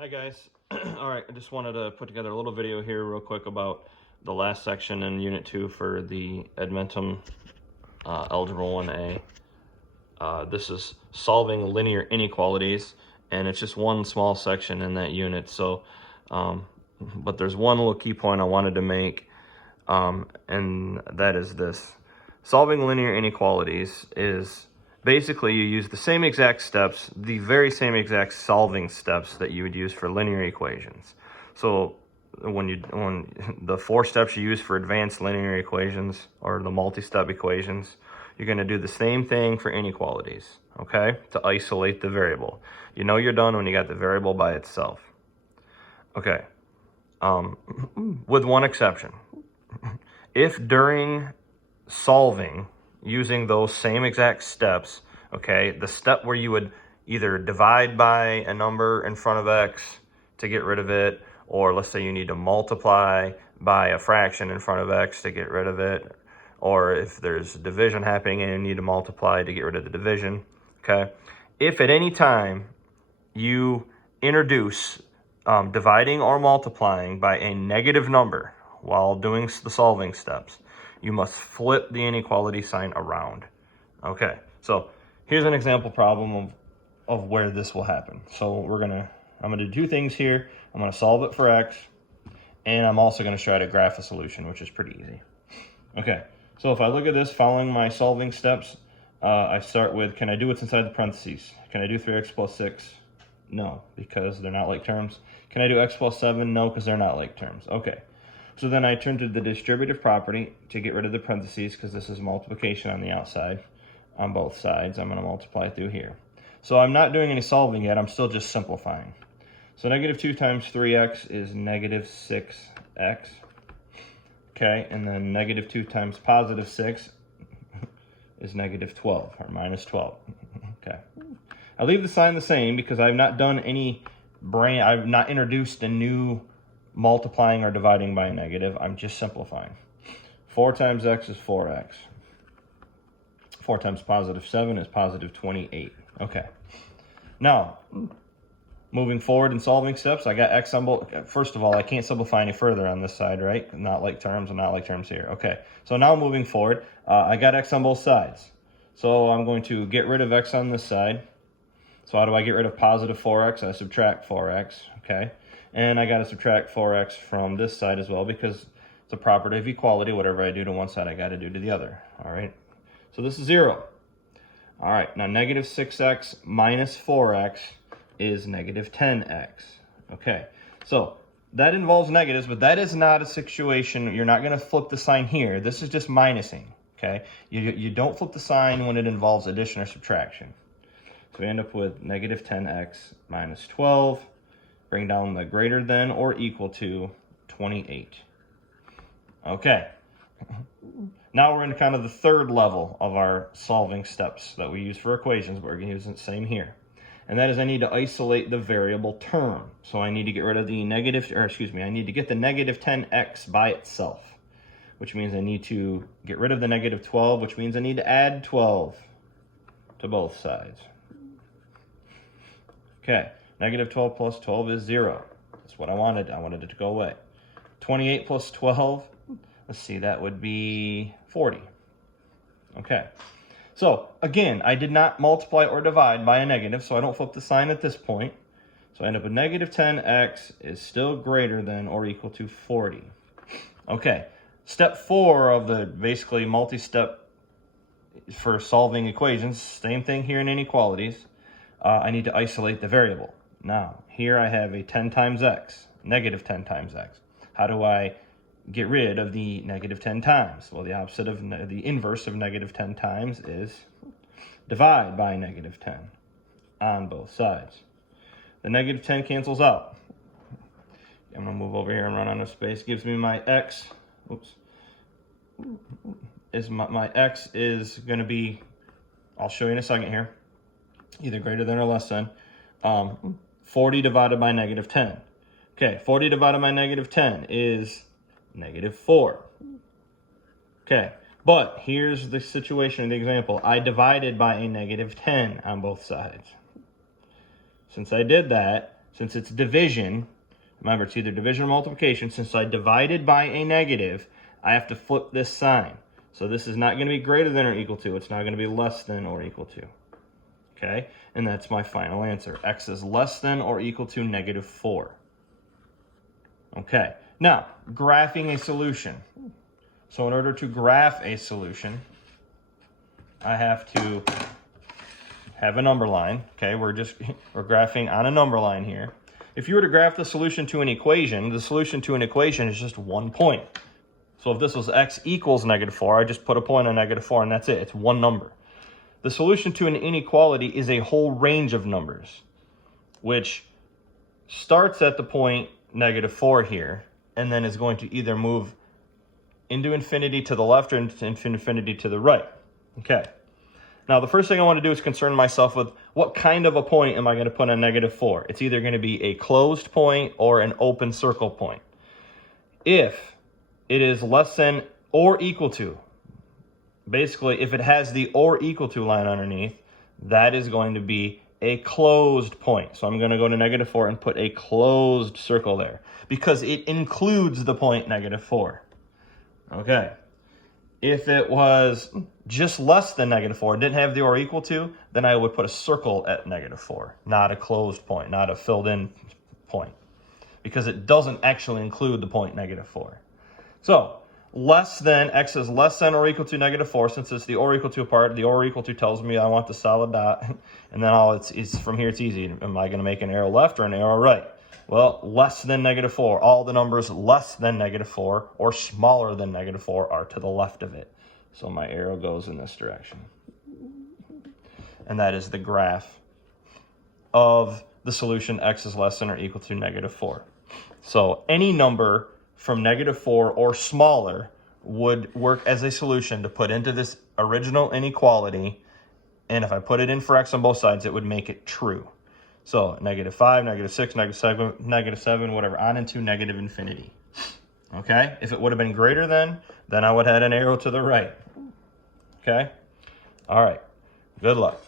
Hi guys. All right, I just wanted to put together a little video here real quick about the last section in Unit 2 for the Edmentum Algebra 1A. This is solving linear inequalities, and it's just one small section in that unit. So, but there's one little key point I wanted to make, and that is this. Solving linear inequalities is basically you use the same exact steps, the very same exact solving steps that you would use for linear equations. So when the 4 steps you use for advanced linear equations or the multi-step equations, you're going to do the same thing for inequalities, okay? To isolate the variable. You know you're done when you got the variable by itself. Okay, with one exception. If during solving using those same exact steps, okay, the step where you would either divide by a number in front of x to get rid of it, or let's say you need to multiply by a fraction in front of x to get rid of it, or if there's division happening and you need to multiply to get rid of the division, okay? If at any time you introduce dividing or multiplying by a negative number while doing the solving steps, you must flip the inequality sign around. Okay, so here's an example problem of where this will happen. So I'm gonna do 2 things here. I'm gonna solve it for x, and I'm also gonna try to graph a solution, which is pretty easy. Okay, so if I look at this following my solving steps, I start with, can I do what's inside the parentheses? Can I do 3x plus 6? No, because they're not like terms. Can I do x plus 7? No, because they're not like terms. Okay. So then I turn to the distributive property to get rid of the parentheses, because this is multiplication on the outside, on both sides. I'm going to multiply through here. So I'm not doing any solving yet. I'm still just simplifying. So negative 2 times 3x is negative 6x. Okay, and then negative 2 times positive 6 is negative 12, or minus 12. Okay. I leave the sign the same because I've not done I've not introduced a new multiplying or dividing by a negative. I'm just simplifying. 4 times x is 4x. 4 times positive 7 is positive 28. Okay. Now, moving forward in solving steps, I got x on both. First of all, I can't simplify any further on this side, right? Not like terms and not like terms here. Okay. So now moving forward, I got x on both sides. So I'm going to get rid of x on this side. So how do I get rid of positive 4x? I subtract 4x, okay? And I got to subtract 4x from this side as well because it's a property of equality. Whatever I do to one side, I got to do to the other, all right? So this is 0. All right, now negative 6x minus 4x is negative 10x, okay? So that involves negatives, but that is not a situation. You're not going to flip the sign here. This is just minusing, okay? You don't flip the sign when it involves addition or subtraction. So we end up with negative 10x minus 12. Bring down the greater than or equal to 28. Okay. Now we're in kind of the third level of our solving steps that we use for equations, but we're going to use the same here. And that is I need to isolate the variable term. So I need to get rid of the I need to get the negative 10x by itself, which means I need to get rid of the negative 12, which means I need to add 12 to both sides. Okay, negative 12 plus 12 is 0. That's what I wanted. I wanted it to go away. 28 plus 12, let's see, that would be 40. Okay, so again, I did not multiply or divide by a negative, so I don't flip the sign at this point. So I end up with negative 10x is still greater than or equal to 40. Okay, step 4 of the basically multi-step for solving equations, same thing here in inequalities. I need to isolate the variable. Now, here I have a 10 times x, negative 10 times x. How do I get rid of the negative 10 times? Well, the opposite of the inverse of negative 10 times is divide by negative 10 on both sides. The negative 10 cancels out. I'm going to move over here and run out of space. Gives me my x. Oops. My x is going to be, I'll show you in a second here, either greater than or less than 40 divided by negative 10. Okay, 40 divided by negative 10 is negative 4. Okay, but here's the situation in the example. I divided by a negative 10 on both sides. Since I did that, since it's division, remember it's either division or multiplication, since I divided by a negative, I have to flip this sign. So this is not going to be greater than or equal to, it's now going to be less than or equal to. Okay, and that's my final answer. X is less than or equal to -4. Okay, now graphing a solution. So in order to graph a solution, I have to have a number line. Okay, we're graphing on a number line here. If you were to graph the solution to an equation, the solution to an equation is just 1 point. So if this was x equals -4, I just put a point on -4 and that's it. It's one number. The solution to an inequality is a whole range of numbers, which starts at the point -4 here, and then is going to either move into infinity to the left or into infinity to the right. Okay. Now, the first thing I want to do is concern myself with what kind of a point am I going to put on -4? It's either going to be a closed point or an open circle point. If it is less than or equal to, basically, if it has the or equal to line underneath, that is going to be a closed point. So I'm going to go to -4 and put a closed circle there because it includes the point -4. Okay. If it was just less than -4, didn't have the or equal to, then I would put a circle at -4, not a closed point, not a filled in point, because it doesn't actually include the point -4. So less than, x is less than or equal to -4, since it's the or equal to part. The or equal to tells me I want the solid dot, and then it's from here it's easy. Am I going to make an arrow left or an arrow right? Well, less than -4. All the numbers less than -4 or smaller than -4 are to the left of it. So my arrow goes in this direction. And that is the graph of the solution x is less than or equal to -4. So any number from -4 or smaller would work as a solution to put into this original inequality, and if I put it in for x on both sides, it would make it true. So -5, -6, -7, whatever, on into -infinity. Okay? If it would have been greater than, then I would have had an arrow to the right. Okay? All right. Good luck.